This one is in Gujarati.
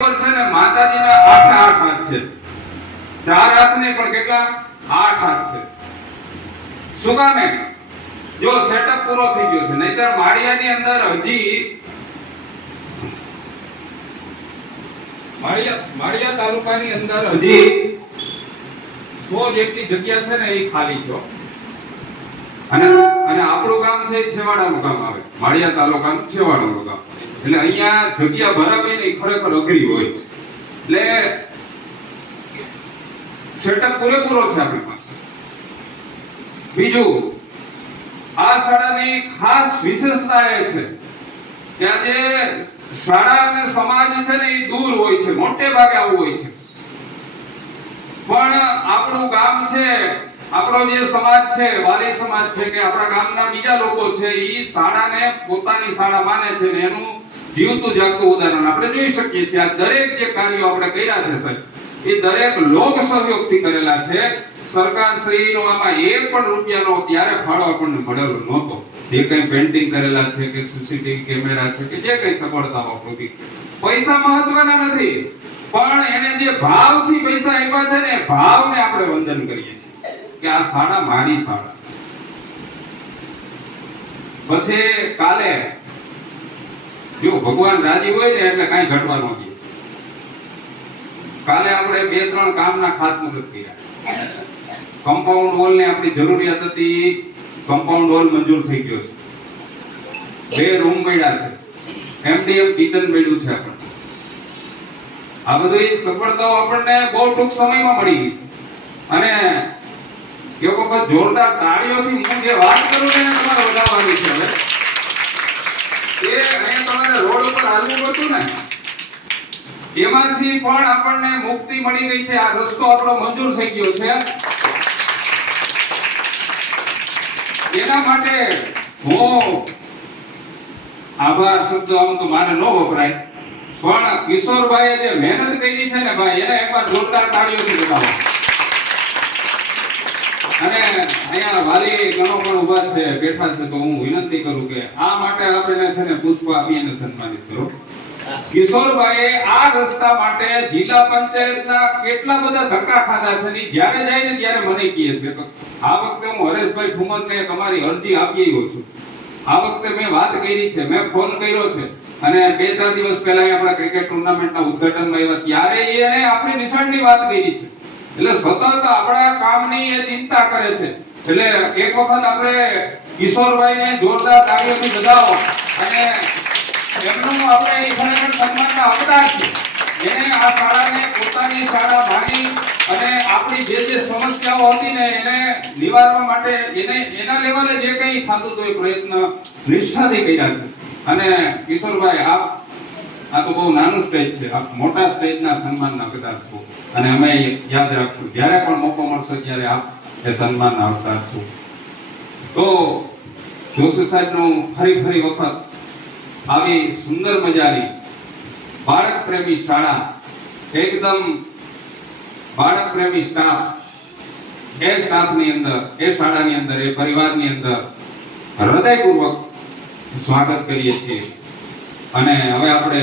છે ને માતાજીના આઠે આઠ હાથ છે. ચાર હાથ નહીં પણ કેટલા? આઠ હાથ છે. શું કામે જો સેટઅપ પૂરો થઈ ગયો છે, નહીતર માળિયાની અંદર હજી માળિયા માળિયા તાલુકાની અંદર હજી સો જેટલી જગ્યા છે ને એ ખાલી છે અને અને આપણું ગામ છે છેવાડાનું ગામ આવે. માળિયા તાલુકાનું છેવાડાનું ગામ. એટલે અહીંયા જગ્યા ભરાવી ને ખરેખર અઘરી હોય. એટલે સેટઅપ પૂરેપૂરો છે આપણી પાસે. બીજું, આ શાળાની ખાસ વિશેષતા એ છે કે આજે શાળા અને સમાજ છે ને એ દૂર હોય છે, મોટે ભાગે આવું હોય છે. પણ આપણું ગામ છે આપણો જે સમાજ છે, વાલી સમાજ છે કે આપણા ગામના બીજા લોકો છે એ શાળાને પોતાની શાળા માને છે ને એનું જીવતું જાગતું ઉદાહરણ આપણે જોઈ શકીએ છીએ. આ દરેક જે કાર્યો આપણે કર્યા છે સાહેબ, એ દરેક લોક સહયોગથી કરેલા છે. સરકાર શ્રીનો આમાં એક પણ રૂપિયાનો ત્યારે ફાળો આપણને મળેલો નહોતો. જે કંઈ પેન્ટિંગ કરેલા છે કે સીસીટીવી કેમેરા છે કે જે કંઈ સફળતાઓ આપણી પૈસા મહત્વના નથી, પણ એને જે ભાવથી પૈસા આપ્યા છે ને ભાવને આપણે વંદન કરીએ છીએ. કે આ શાળા મારી શાળા પછી કાલે જો ભગવાન રાજી હોય ને એટલે કાંઈ ઘટવા ન કાલે આપણે બે ત્રણ કામના ખાતમુહૂર્ત કર્યા. કમ્પાઉન્ડ વોલ ને આપણી જરૂરિયાત હતી કમ્પાઉન્ડ વોલ મંજૂર થઈ ગયો છે. બે રૂમ મળ્યા છે. એમડીએમ કિચન મળ્યું છે આપણને. આ બધી સફળતાઓ આપણને બહુ ટૂંક સમયમાં મળી ગઈ છે. અને જોરદાર તાળીઓથી હું એમાંથી પણ આપણને મુક્તિ મળી ગઈ છે. આ રસ્તો આપણો મંજૂર થઈ ગયો છે. એના માટે હું આભાર શબ્દ આમ તો મારે ન વપરાય. પણ કિશોરભાઈએ જે મહેનત કરી છે ને ભાઈ, એને એકવાર જોરદાર તાળીઓથી બતાવો. અને અહીંયા વાલી ઘણો પણ ઊભા છે, બેઠા છે, તો હું વિનંતી કરું કે આ માટે આપણે છે ને પુષ્પ આપી સન્માનિત કરો. કિશોરભાઈએ આ રસ્તા માટે જિલ્લા પંચાયતના કેટલા બધા ધક્કા ખાધા છે ને જ્યારે જાય ને ત્યારે મને કહે છે આ વખતે હું હરેશભાઈ ઠુમરને તમારી અરજી આપી આવ્યો છું. આ વખતે મેં વાત કરી છે, મેં ફોન કર્યો છે અને બે ચાર દિવસ પહેલા આપણા ક્રિકેટ ટુર્નામેન્ટના ઉદ્ઘાટનમાં આવ્યા. ત્યારે એને આપણી નિશાળની વાત કરી છે. એટલે સતત આપણા કામની એ ચિંતા કરે છે. એટલે એક વખત આપણે કિશોરભાઈને જોરદાર તાળીઓથી વધાવો અને એમનું આપણે એ ખરેખર સન્માનના હકદાર છે. એને આ શાળાને પોતાની શાળા માની અને આપણી જે જે સમસ્યાઓ હતી ને એને નિવારવા માટે એને એના લેવલે જે કંઈ થતું હતું એ પ્રયત્ન નિષ્ઠાથી કર્યા છે. અને કિશોરભાઈ, આપ આ તો બહુ નાનું સ્ટેજ છે. આ મોટા સ્ટેજના સન્માનના હકદાર છો. અને અમે યાદ રાખશું. જ્યારે પણ મોકો મળશે ત્યારે આપ એ સન્માન હકદાર છો. તો જોશી સાહેબનું ફરી ફરી વખત આવી સુંદર મજાની બાળક પ્રેમી શાળા, એકદમ બાળક પ્રેમી સ્ટાફ એ સ્ટાફની અંદર, એ શાળાની અંદર, એ પરિવારની અંદર હૃદયપૂર્વક સ્વાગત કરીએ છીએ. અને હવે આપણે